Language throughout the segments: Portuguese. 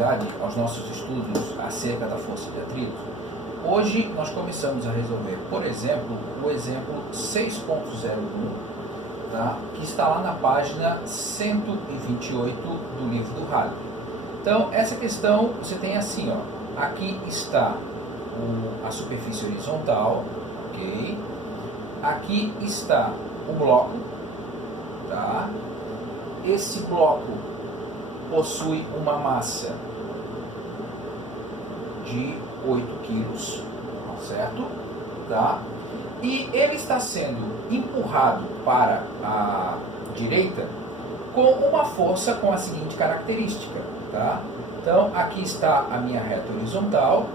continuidade aos nossos estudos acerca da força de atrito, hoje nós começamos a resolver, por exemplo, o exemplo 6.01, tá? Que está lá na página 128 do livro do Halley. Então, essa questão você tem assim, ó, aqui está a superfície horizontal, ok? Aqui está o bloco, tá? Esse bloco possui uma massa de 8 quilos, certo? Tá? E ele está sendo empurrado para a direita com uma força com a seguinte característica, tá? Então, aqui está a minha reta horizontal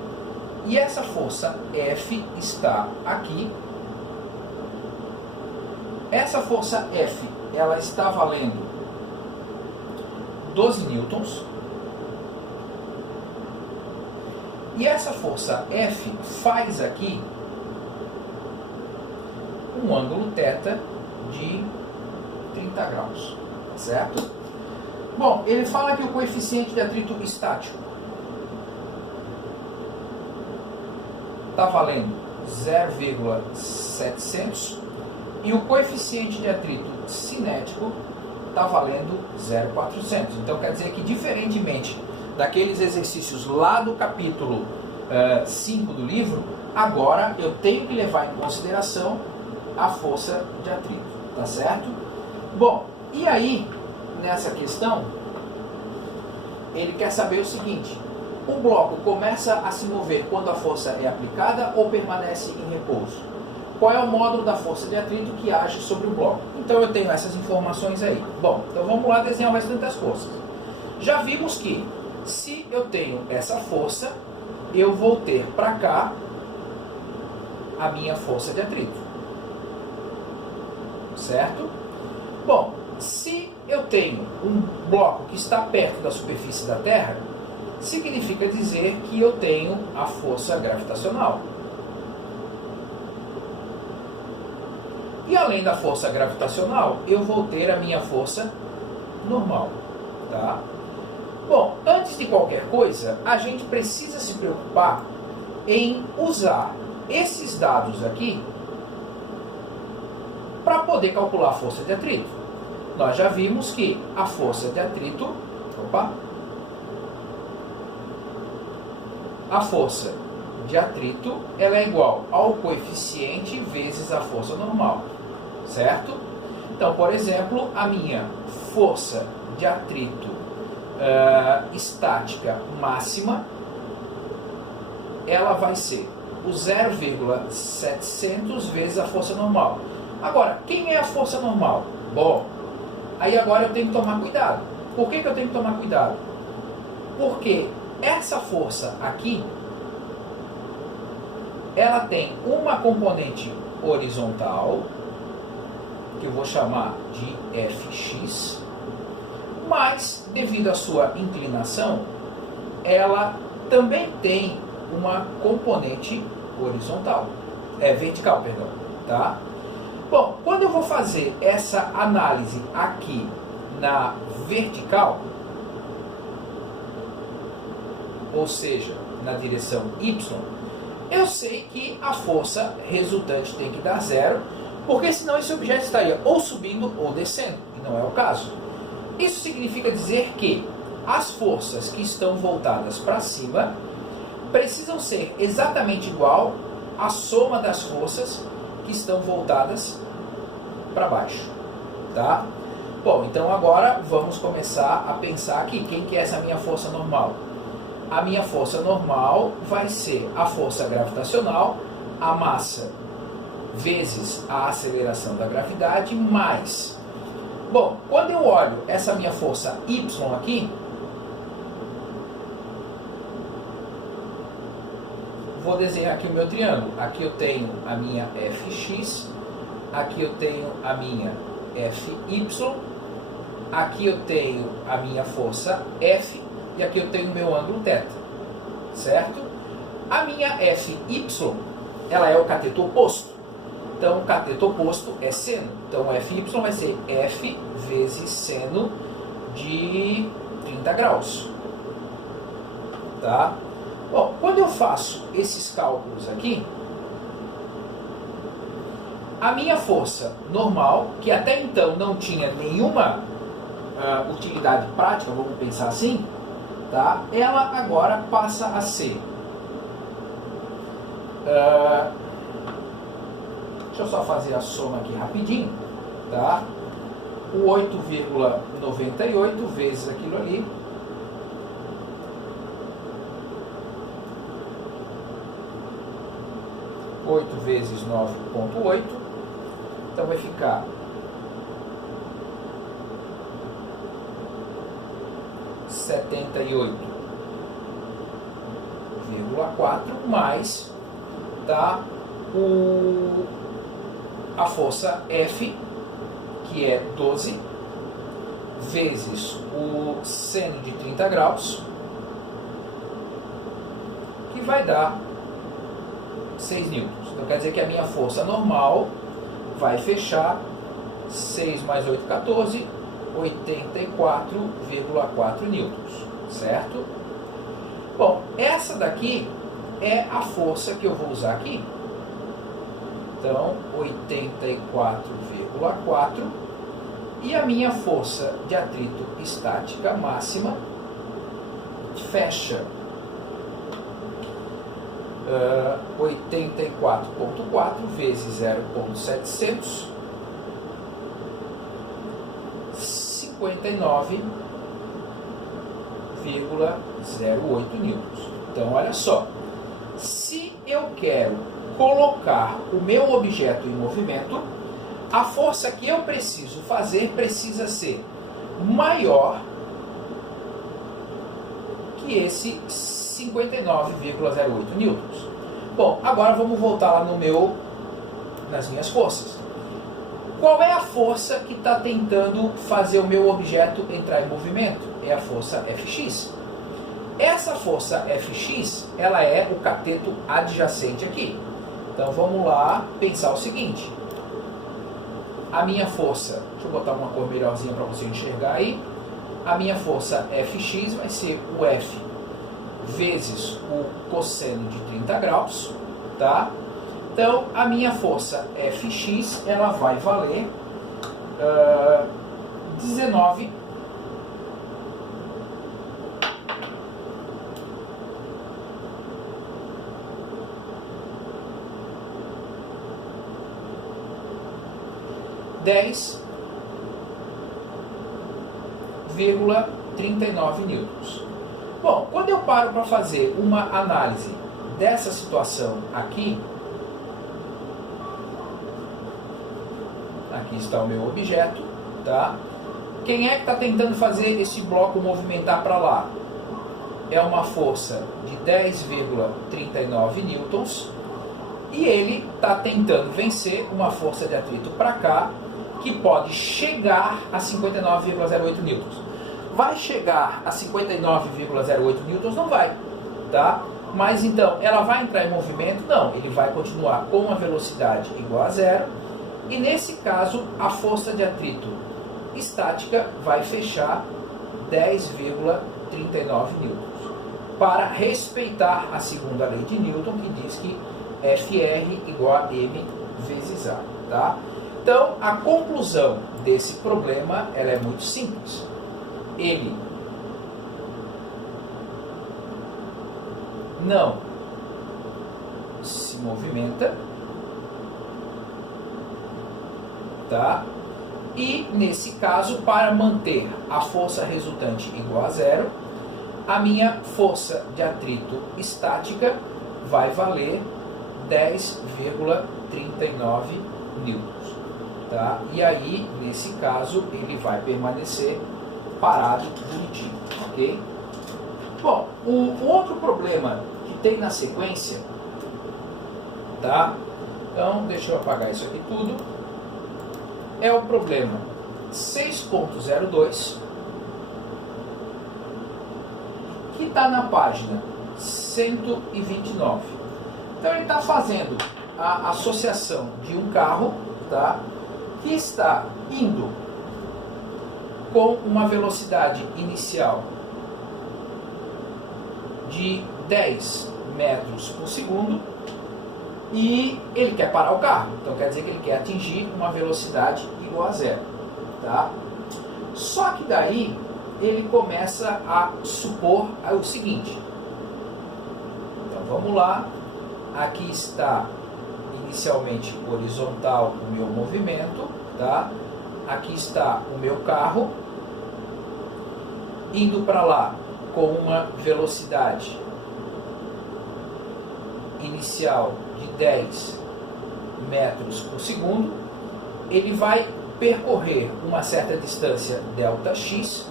e essa força F está aqui. Essa força F, ela está valendo 12 newtons. E essa força F faz aqui um ângulo θ de 30 graus, certo? Bom, ele fala que o coeficiente de atrito estático está valendo 0,700 e o coeficiente de atrito cinético está valendo 0,400. Então quer dizer que, diferentemente daqueles exercícios lá do capítulo 5 do livro, agora eu tenho que levar em consideração a força de atrito, tá certo? Bom, e aí, nessa questão, ele quer saber o seguinte: o bloco começa a se mover quando a força é aplicada ou permanece em repouso? Qual é o módulo da força de atrito que age sobre o bloco? Então eu tenho essas informações aí. Bom, então vamos lá desenhar o restante das forças. Já vimos que, se eu tenho essa força, eu vou ter para cá a minha força de atrito, certo? Bom, se eu tenho um bloco que está perto da superfície da Terra, significa dizer que eu tenho a força gravitacional. E além da força gravitacional, eu vou ter a minha força normal, tá? Bom, antes de qualquer coisa, a gente precisa se preocupar em usar esses dados aqui para poder calcular a força de atrito. Nós já vimos que a força de atrito, a força de atrito, ela é igual ao coeficiente vezes a força normal, certo? Então, por exemplo, a minha força de atrito estática máxima, ela vai ser o 0,700 vezes a força normal. Agora, quem é a força normal? Bom, aí agora eu tenho que tomar cuidado. Por que eu tenho que tomar cuidado? Porque essa força aqui, ela tem uma componente horizontal, que eu vou chamar de Fx, mas, devido à sua inclinação, ela também tem uma componente horizontal, vertical, perdão, tá? Bom, quando eu vou fazer essa análise aqui na vertical, ou seja, na direção y, eu sei que a força resultante tem que dar zero, porque senão esse objeto estaria ou subindo ou descendo, e não é o caso. Isso significa dizer que as forças que estão voltadas para cima precisam ser exatamente igual à soma das forças que estão voltadas para baixo, tá? Bom, então agora vamos começar a pensar aqui, quem que é essa minha força normal? A minha força normal vai ser a força gravitacional, a massa vezes a aceleração da gravidade, mais... Bom, quando eu olho essa minha força y aqui, vou desenhar aqui o meu triângulo. Aqui eu tenho a minha Fx, aqui eu tenho a minha Fy, aqui eu tenho a minha força F e aqui eu tenho o meu ângulo θ, certo? A minha Fy, ela é o cateto oposto. Então, o cateto oposto é seno. Então, Fy vai ser F vezes seno de 30 graus. tá? Bom, quando eu faço esses cálculos aqui, a minha força normal, que até então não tinha nenhuma utilidade prática, vamos pensar assim, tá? Ela agora passa a ser... deixa eu só fazer a soma aqui rapidinho, tá? O 8,98 vezes aquilo ali, oito vezes 9,8, então vai ficar 78,4 mais, tá, a força F, que é 12, vezes o seno de 30 graus, que vai dar 6 newtons. Então quer dizer que a minha força normal vai fechar 6 mais 8, 14, 84,4 newtons, certo? Bom, essa daqui é a força que eu vou usar aqui. Então, 84,4, e a minha força de atrito estática máxima fecha 84,4 vezes 0,700, 59,08 newtons. Então, olha só, se eu quero colocar o meu objeto em movimento, a força que eu preciso fazer precisa ser maior que esse 59,08 newtons. Bom, agora vamos voltar lá nas minhas forças. Qual é a força que está tentando fazer o meu objeto entrar em movimento? É a força Fx. Essa força Fx, ela é o cateto adjacente aqui. Então vamos lá pensar o seguinte. A minha força, deixa eu botar uma cor melhorzinha para você enxergar aí. A minha força Fx vai ser o F vezes o cosseno de 30 graus, tá? Então, a minha força Fx, ela vai valer 19 10,39 newtons. Bom, quando eu paro para fazer uma análise dessa situação aqui está o meu objeto, tá? Quem é que está tentando fazer esse bloco movimentar para lá? É uma força de 10,39 newtons e ele está tentando vencer uma força de atrito para cá que pode chegar a 59,08 newtons. Vai chegar a 59,08 newtons? Não vai, tá? Mas então, ela vai entrar em movimento? Não, ele vai continuar com uma velocidade igual a zero. E nesse caso, a força de atrito estática vai fechar 10,39 newtons. Para respeitar a segunda lei de Newton, que diz que Fr igual a m vezes A, tá? Então, a conclusão desse problema, ela é muito simples. Ele não se movimenta, tá? E nesse caso, para manter a força resultante igual a zero, a minha força de atrito estática vai valer 10,39 newtons, tá? E aí, nesse caso, ele vai permanecer parado bonitinho, ok? Bom, o outro problema que tem na sequência, tá? Então, deixa eu apagar isso aqui tudo. É o problema 6.02, que está na página 129. Então ele está fazendo a associação de um carro, tá, que está indo com uma velocidade inicial de 10 metros por segundo e ele quer parar o carro. Então quer dizer que ele quer atingir uma velocidade igual a zero. Tá? Só que daí ele começa a supor o seguinte. Então vamos lá. Aqui está inicialmente horizontal o meu movimento. Tá? Aqui está o meu carro indo para lá com uma velocidade inicial de 10 metros por segundo. Ele vai percorrer uma certa distância ΔX,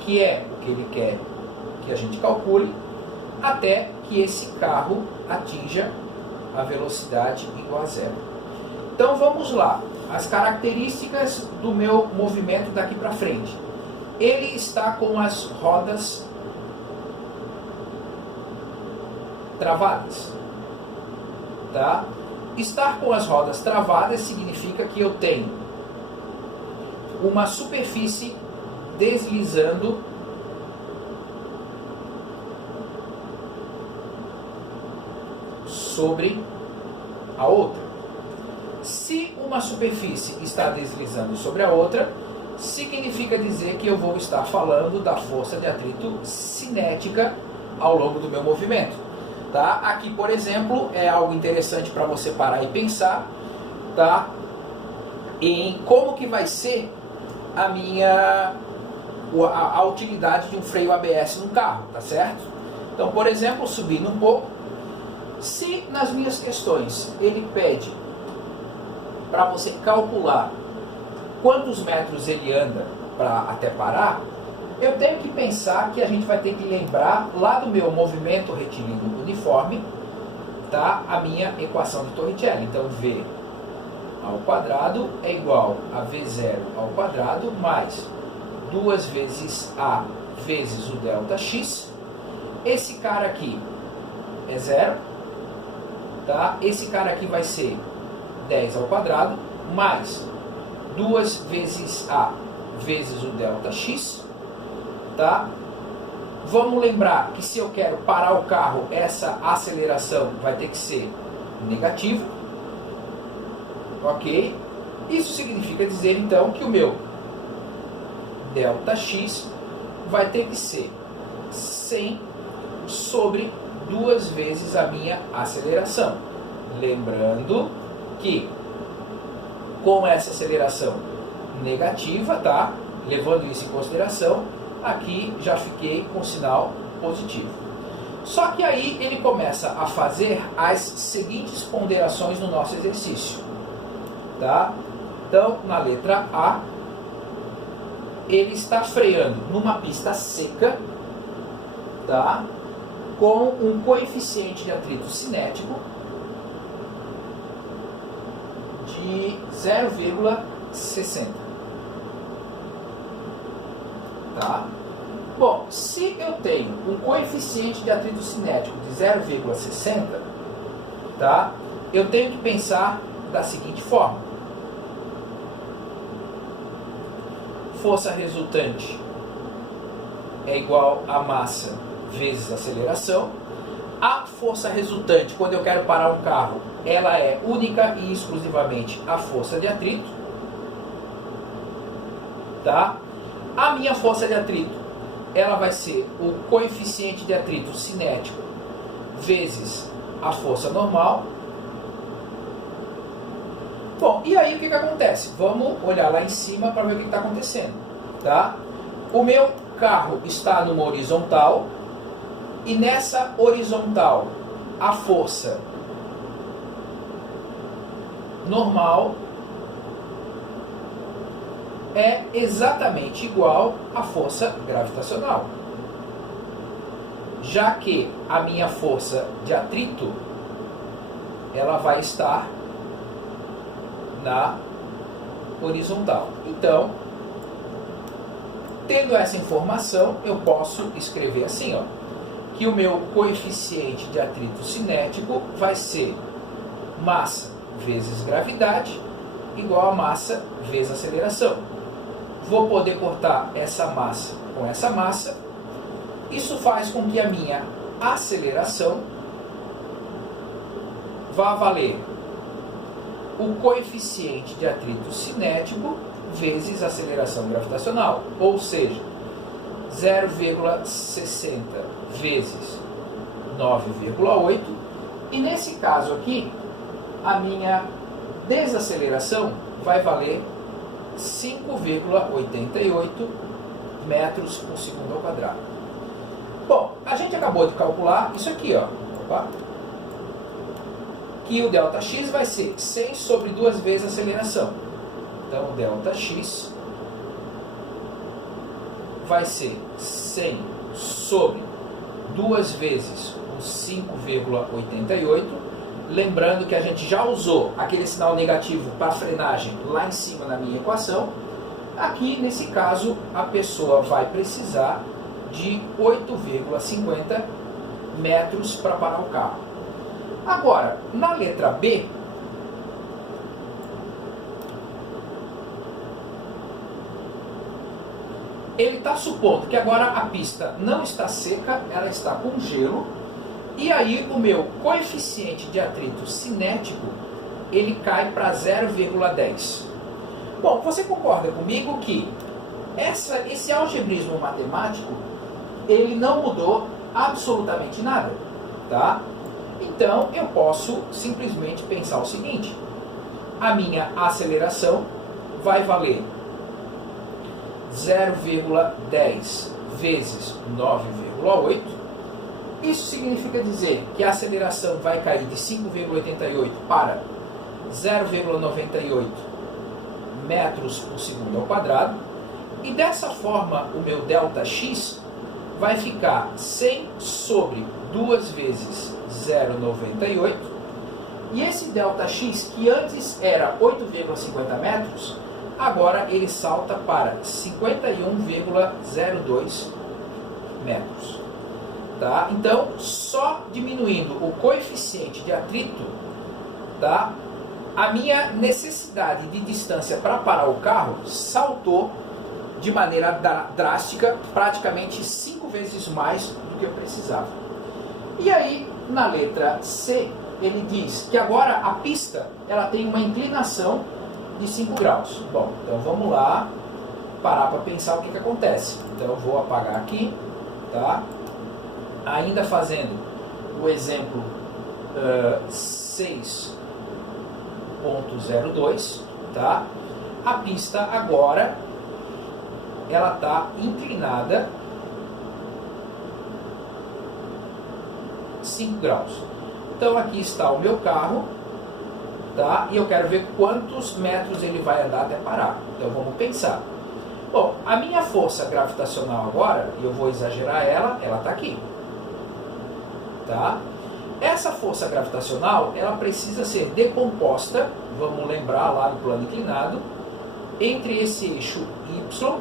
que é o que ele quer que a gente calcule, até que esse carro atinja a velocidade igual a zero. Então vamos lá, as características do meu movimento daqui para frente. Ele está com as rodas travadas. Tá? Estar com as rodas travadas significa que eu tenho uma superfície deslizando sobre a outra. Se uma superfície está deslizando sobre a outra, significa dizer que eu vou estar falando da força de atrito cinética ao longo do meu movimento. Tá? Aqui, por exemplo, é algo interessante para você parar e pensar, tá? Em como que vai ser a utilidade de um freio ABS no carro, tá certo? Então, por exemplo, subindo um pouco, se nas minhas questões ele pede para você calcular quantos metros ele anda até parar, eu tenho que pensar que a gente vai ter que lembrar lá do meu movimento retilíneo uniforme, tá? A minha equação de Torricelli. Então, V ao quadrado é igual a V0 ao quadrado mais 2 vezes A vezes o ΔX. Esse cara aqui é zero, tá? Esse cara aqui vai ser 10 ao quadrado mais 2 vezes A vezes o ΔX. Tá? Vamos lembrar que se eu quero parar o carro, essa aceleração vai ter que ser negativa. Ok? Isso significa dizer então que o meu ΔX vai ter que ser 100 sobre 2 vezes a minha aceleração. Lembrando que com essa aceleração negativa, tá? Levando isso em consideração, aqui já fiquei com sinal positivo. Só que aí ele começa a fazer as seguintes ponderações no nosso exercício. Tá? Então, na letra A, ele está freando numa pista seca, tá? Com um coeficiente de atrito cinético de 0,60. Tá? Bom, se eu tenho um coeficiente de atrito cinético de 0,60, tá? Eu tenho que pensar da seguinte forma. Força resultante é igual a massa vezes aceleração. A força resultante, quando eu quero parar um carro, ela é única e exclusivamente a força de atrito. Tá? A minha força de atrito, ela vai ser o coeficiente de atrito cinético vezes a força normal. Bom, e aí o que acontece? Vamos olhar lá em cima para ver o que está acontecendo. Tá? O meu carro está numa horizontal e nessa horizontal a força normal é exatamente igual à força gravitacional, já que a minha força de atrito ela vai estar na horizontal. Então, tendo essa informação, eu posso escrever assim, ó, que o meu coeficiente de atrito cinético vai ser massa vezes gravidade igual a massa vezes aceleração. Vou poder cortar essa massa com essa massa. Isso faz com que a minha aceleração vai valer o coeficiente de atrito cinético vezes aceleração gravitacional, ou seja, 0,60 vezes 9,8, e nesse caso aqui, a minha desaceleração vai valer 5,88 metros por segundo ao quadrado. Bom, a gente acabou de calcular isso aqui, ó. Opa. Que o ΔX vai ser 100 sobre 2 vezes a aceleração. Então, o ΔX vai ser 100 sobre 2 vezes o 5,88. Lembrando que a gente já usou aquele sinal negativo para frenagem lá em cima na minha equação. Aqui, nesse caso, a pessoa vai precisar de 8,50 metros para parar o carro. Agora, na letra B, ele está supondo que agora a pista não está seca, ela está com gelo, e aí o meu coeficiente de atrito cinético, ele cai para 0,10. Bom, você concorda comigo que esse algebrismo matemático, ele não mudou absolutamente nada, tá? Então, eu posso simplesmente pensar o seguinte: a minha aceleração vai valer 0,10 vezes 9,8. Isso significa dizer que a aceleração vai cair de 5,88 para 0,98 metros por segundo ao quadrado. E dessa forma, o meu ΔX vai ficar 100 sobre 2 vezes 0,98. E esse ΔX, que antes era 8,50 metros, agora ele salta para 51,02 metros. Tá? Então, só diminuindo o coeficiente de atrito, tá? A minha necessidade de distância para parar o carro saltou de maneira drástica, praticamente 5 vezes mais do que eu precisava. E aí, na letra C, ele diz que agora a pista ela tem uma inclinação de 5 graus. Bom, então vamos lá parar para pensar o que acontece. Então eu vou apagar aqui, tá? Ainda fazendo o exemplo 6.02, tá? A pista agora ela está inclinada 5 graus. Então aqui está o meu carro, tá? E eu quero ver quantos metros ele vai andar até parar. Então vamos pensar. Bom, a minha força gravitacional agora, e eu vou exagerar ela está aqui. Tá? Essa força gravitacional, ela precisa ser decomposta, vamos lembrar lá no plano inclinado, entre esse eixo Y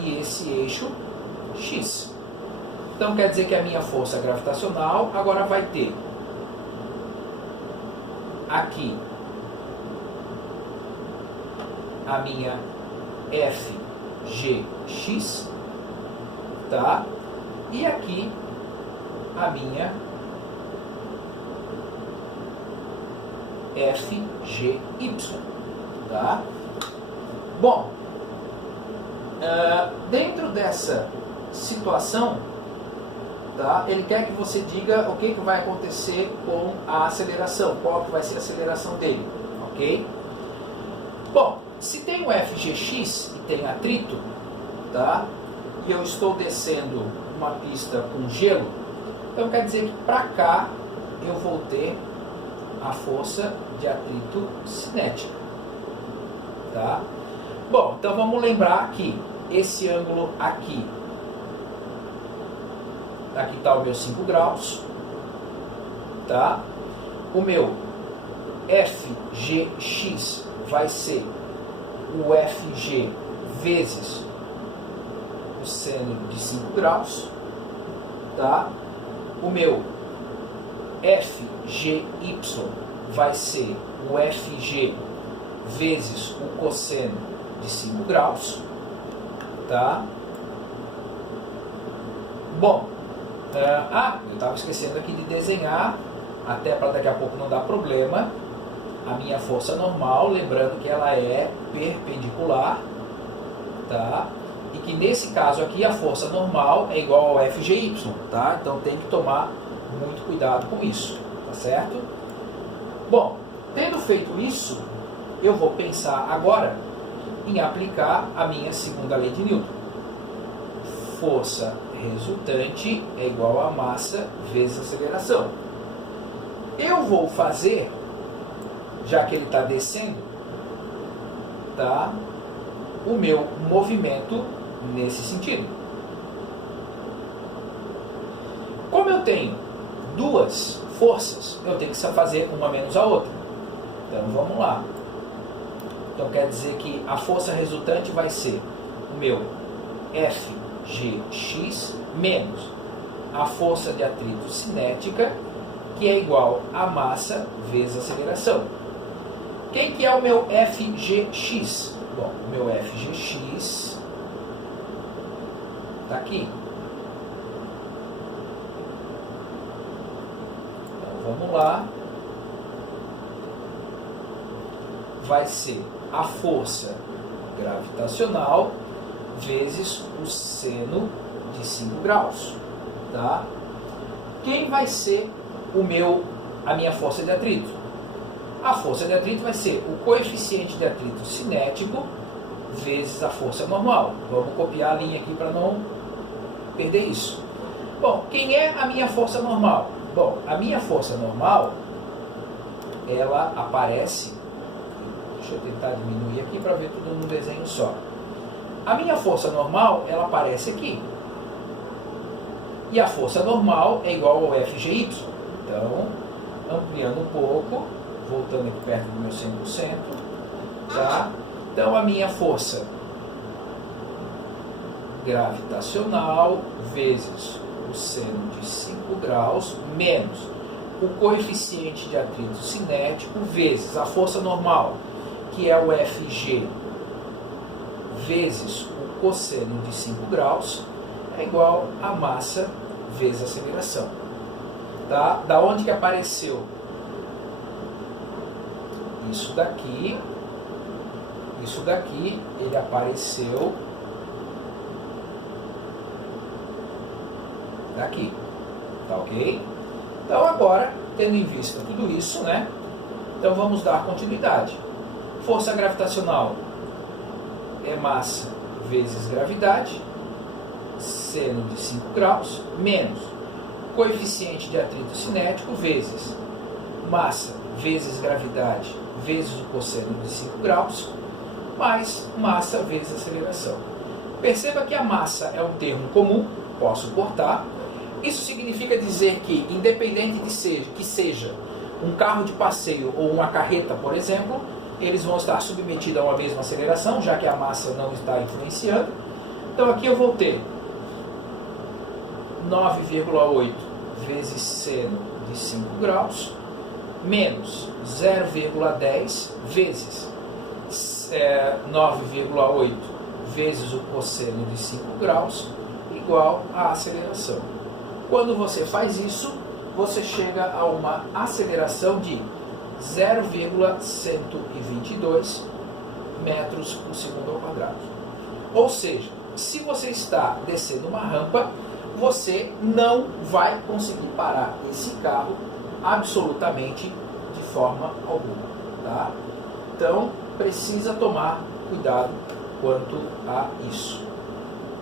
e esse eixo X. Então quer dizer que a minha força gravitacional agora vai ter aqui a minha FGX, tá? E aqui a minha FGY, tá? Bom, dentro dessa situação, tá? Ele quer que você diga o que vai acontecer com a aceleração, qual que vai ser a aceleração dele, ok? Bom, se tem o FGX e tem atrito, tá? E eu estou descendo uma pista com gelo, então quer dizer que para cá eu vou ter a força de atrito cinética, tá? Bom, então vamos lembrar que esse ângulo aqui está o meu 5 graus, tá? O meu FGX vai ser o FG vezes o seno de 5 graus, tá? O meu FGY vai ser o FG vezes o cosseno de 5 graus, tá? Bom, Eu estava esquecendo aqui de desenhar, até para daqui a pouco não dar problema, a minha força normal, lembrando que ela é perpendicular, tá? E que nesse caso aqui a força normal é igual ao FGY, tá? Então tem que tomar muito cuidado com isso, tá certo? Bom, tendo feito isso, eu vou pensar agora em aplicar a minha segunda lei de Newton. Força resultante é igual a massa vezes aceleração. Eu vou fazer, já que ele está descendo, tá, o meu movimento nesse sentido. Como eu tenho duas forças, eu tenho que fazer uma menos a outra. Então vamos lá. Então quer dizer que a força resultante vai ser o meu FGX menos a força de atrito cinética, que é igual a massa vezes aceleração. Quem que é o meu FGX? Bom, o meu FGX está aqui. Então vamos lá. Vai ser a força gravitacional vezes o seno de 5 graus. Tá? Quem vai ser a minha força de atrito? A força de atrito vai ser o coeficiente de atrito cinético vezes a força normal. Vamos copiar a linha aqui para não perder isso. Bom, quem é a minha força normal? Bom, a minha força normal, ela aparece... Deixa eu tentar diminuir aqui para ver tudo num desenho só. A minha força normal, ela aparece aqui. E a força normal é igual ao FGY. Então, ampliando um pouco, voltando aqui perto do meu 100%, tá? Então, a minha força gravitacional vezes o seno de 5 graus menos o coeficiente de atrito cinético vezes a força normal, que é o FG, vezes o cosseno de 5 graus, é igual a massa vezes a aceleração. Tá? Da onde que apareceu? Isso daqui, ele apareceu daqui. Tá ok? Então agora, tendo em vista tudo isso, né? Então vamos dar continuidade. Força gravitacional é massa vezes gravidade, seno de 5 graus, menos coeficiente de atrito cinético vezes massa vezes gravidade vezes o cosseno de 5 graus, mais massa vezes aceleração. Perceba que a massa é um termo comum, posso cortar. Isso significa dizer que, independente que seja um carro de passeio ou uma carreta, por exemplo, eles vão estar submetidos a uma mesma aceleração, já que a massa não está influenciando. Então aqui eu vou ter 9,8 vezes seno de 5 graus, menos 0,10 vezes 9,8 vezes o cosseno de 5 graus, igual à aceleração. Quando você faz isso, você chega a uma aceleração de 0,122 metros por segundo ao quadrado. Ou seja, se você está descendo uma rampa, você não vai conseguir parar esse carro absolutamente de forma alguma. Tá? Então, precisa tomar cuidado quanto a isso.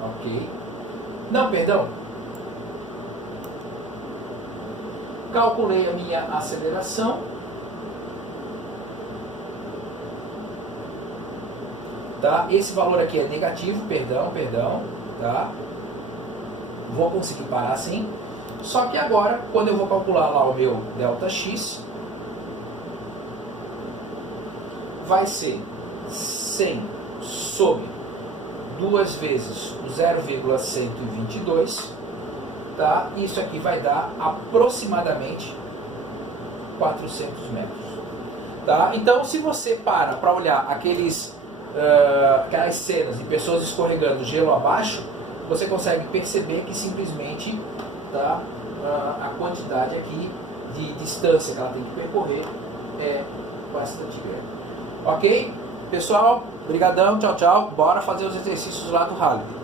Ok? Não, perdão. Calculei a minha aceleração. Tá? Esse valor aqui é negativo, perdão. Tá? Vou conseguir parar sim. Só que agora, quando eu vou calcular lá o meu ΔX, vai ser 100 sobre 2 vezes o 0,122, tá? Isso aqui vai dar aproximadamente 400 metros. Tá? Então, se você para olhar aquelas cenas de pessoas escorregando gelo abaixo, você consegue perceber que simplesmente tá? A quantidade aqui de distância que ela tem que percorrer é bastante grande. Ok? Pessoal, brigadão, tchau, tchau. Bora fazer os exercícios lá do Halliday.